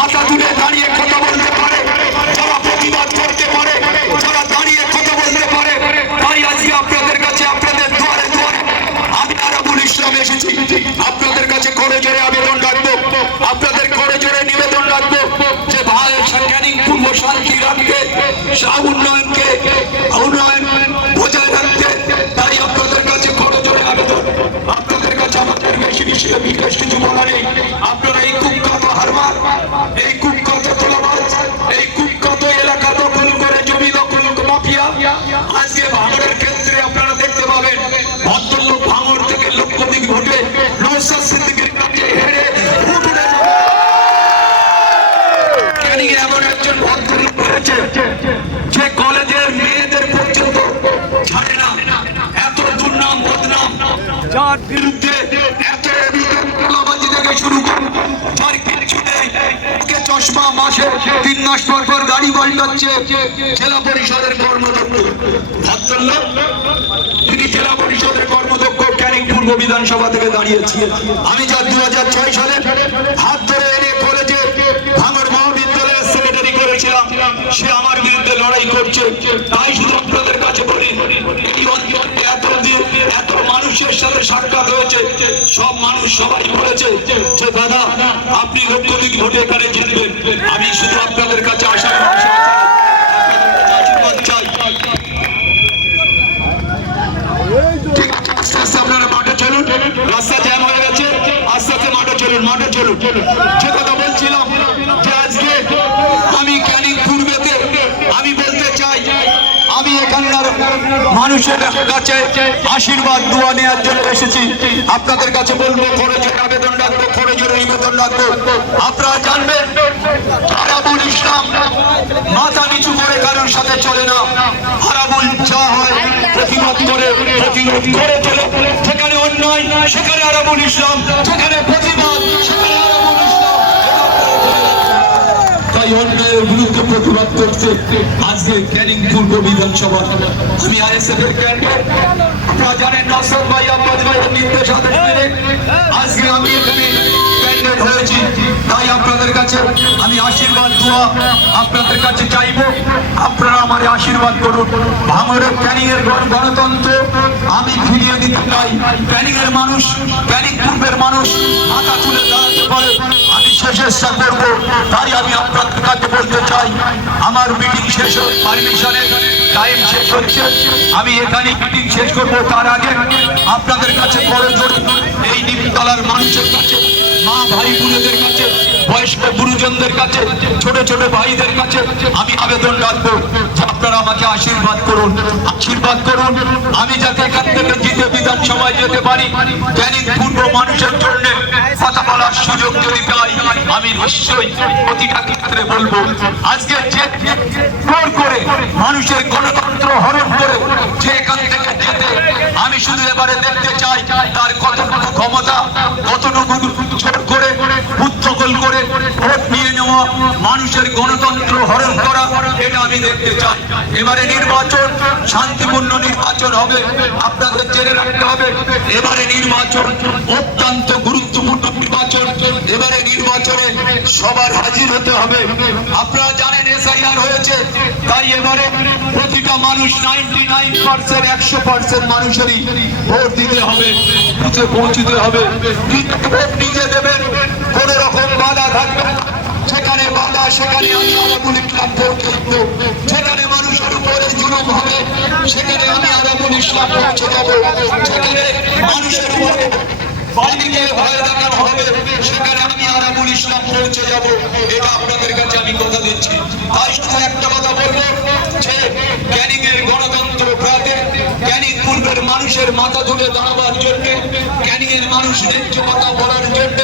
মাথা তুলে দাঁড়িয়ে কথা বলতে পারে, যারা প্রতিবাদ করতে পারে, যারা দাঁড়িয়ে কথা বলতে পারে। তাই আজকে আপনাদের কাছে, আপনাদের দুয়ারে দুয়ারে আমি আরাবুল ইসলাম এসেছি। আপনাদের কাছে করে জোরে আবেদন রাখবো, আপনাদের করে জোরে নিবেদন রাখবো যে ভাই ক্যানিং পূর্ব শান্তি রাখতে, উন্নয়নকে উন্নয়ন বজায় রাখতে। তাই আপনাদের কাছে করে জোরে আবেদন। আপনাদের কাছে আমাদের বেশি বিশেষ কিছু বলা নেই। আপনারা এই কুখ্যাত হারমার, এই কুখ্যাত তোলাবাজ, এই কুখ্যাত এলাকা দখল করে জমি দখল মাফিয়া আজকে ভাঙড়ের ক্ষেত্রে আপনারা দেখতে পাবেন ভদ্রলোক ভাঙড় থেকে লক্ষাধিক ভোটে নওশাদ সিদ্দিকীর কাছে হেরে ক্যানিং এমন একজন ভদ্রলোক রয়েছে যে কলেজের মেয়েদের পর্যন্ত ছাড়ে না। এত দুর্নাম বদনাম, যার বিরুদ্ধে এত তোলাবাজি থেকে শুরু করে তার কিছু নেই। চশমা মাসে 3 মাস পর পর গাড়ি পাল্টাচ্ছে। জেলা পরিষদের কর্মদক্ষ ভদ্রলোক, তিনি জেলা পরিষদের কর্মদক্ষ ক্যানিং পূর্ব বিধানসভা থেকে দাঁড়িয়েছিলেন। আমি যা 2006 সালে হাত ধরে এনে কলেজে ভাঙড় মহাবিদ্যালয়ের সেক্রেটারি করেছিলাম, সে আমার বিরুদ্ধে লড়াই করছে। তাই শুধু আপনাদের কাছে বলি, এই অঞ্চলে এত মানুষের সাথে সাক্ষাৎ হয়েছে, সব মানুষ সবাই বলেছে যে দাদা আপনি লক্ষাধিক ভোটে এখানে জিতবেন। আমি শুধু আপনাদের কাছে আশীর্বাদ চাই। আস্তে আস্তে আপনারা মাঠে চলুন, রাস্তা জ্যাম হয়ে গেছে, আস্তে আস্তে মাঠে চলুন, মাঠে চলুন। যে কথা বলছিলাম যে আজকে আমি ক্যানিং পূর্বেতে আমি বলতে চাই, আমি এখানকার মানুষের কাছে আশীর্বাদ দোয়া নেওয়ার জন্য এসেছি। আপনাদের কাছে বলবো করে জোরে আবেদন রাখবো, করে জোরে নিবেদন রাখবো। আপনারা জানবেন আরাবুল ইসলাম মাথা নিচু করে কারোর সাথে চলে না। আরাবুল যা হয় প্রতিবাদ করে, প্রতিরোধ করে চলে। যেখানে অন্যায় সেখানে আরাবুল ইসলাম, যেখানে প্রতিবাদ সেখানে আরাবুল ইসলাম। তাই অন্যায়ের বিরুদ্ধে প্রতিবাদ করতে আজকে ক্যানিং পূর্ব বিধানসভা আমি আইএসএফ এর ক্যান্ডিডেট। আপনারা জানেন নওশাদ ভাই, আব্বাস ভাইয়ের নির্দেশ আদেশ মেনে আজকে আমি এখানে ক্যান্ডিডেট হয়েছি। তাই আপনাদের কাছে আমি আশীর্বাদ দোয়া আপনাদের কাছে চাইবো, আপনারা আমার আশীর্বাদ করুন। ভাঙড়ের ক্যানিং এর গণতন্ত্র আমি ফিরিয়ে দিতে চাই। ক্যানিং এর মানুষ, ক্যানিং পূর্বের মানুষ মাথা তুলে দাঁড়াতে পারে, আমি চেষ্টা করবো। তাই আমি আপনাদের কাছে বলতে চাই, আমার মিটিং শেষ পারমিশনের টাইম শেষ হচ্ছে, আমি এখানে মিটিং শেষ করবো। তার আগে আপনাদের কাছে বড় জোর এই নিমতলার মানুষের কাছে, মা ভাই বোনেদের কাছে, বয়স্ক গুরুজনদের কাছে, ছোট ছোট ভাইদের কাছে আমি আবেদন রাখবো যে আপনারা আমাকে আশীর্বাদ করুন, আশীর্বাদ করুন। আমি যাতে এখান থেকে জিতে বিধানসভায় যেতে পারি, ক্যানিং পূর্ব মানুষের জন্য কথা বলার সুযোগ যদি পাই, আমি নিশ্চয়ই প্রতিটা ক্ষেত্রে বলবো। আজকে যে জোর করে মানুষের গণতন্ত্র হরণ করে যে এখান থেকে যেতে, আমি শুধু এবারে দেখতে চাই তার কতটুকু ক্ষমতা, কতটুকু জোর করে উত্তকল করে ভোট নিয়ে নেওয়া, মানুষের গণতন্ত্র হরণ করা, এটা আমি দেখতে চাই। এবারে নির্বাচন শান্তিপূর্ণ নির্বাচন হবে, আপনাদের জেনে রাখতে হবে। এবারে নির্বাচন অত্যন্ত গুরুত্বপূর্ণ নির্বাচন। এবারে নির্বাচনে সবার হাজির হতে হবে। আপনারা জানেন এসআইআর হয়েছে, তাই এবারে প্রতিটা মানুষ 99% 100% মানুষেরই ভোট দিতে হবে, বুথে পৌঁছতে হবে। ভোট নিজে দেবেন, কোন রকম বাধা থাকবে না। যেখানে বাধা সেখানে আমি আরাবুল ইসলাম পৌঁছে দেবো। যেখানে মানুষের উপরে জুলুম হবে সেখানে আমি আরাবুল ইসলাম পৌঁছে যাবো। যেখানে মানুষের উপরে বাড়িকে ভয় দেখানো হবে সেখানে আমি আরাবুল ইসলাম পৌঁছে যাব। এটা আপনাদের কাছে আমি কথা দিচ্ছি। তাই শুধু একটা কথা বলবো যে ক্যানিং এর গণতন্ত্র প্রাতে, ক্যানিং পূর্বের মানুষের মাথা তুলে দাঁড়াবার জন্য, ক্যানিং এর মানুষ ন্যায্য কথা বলার জন্য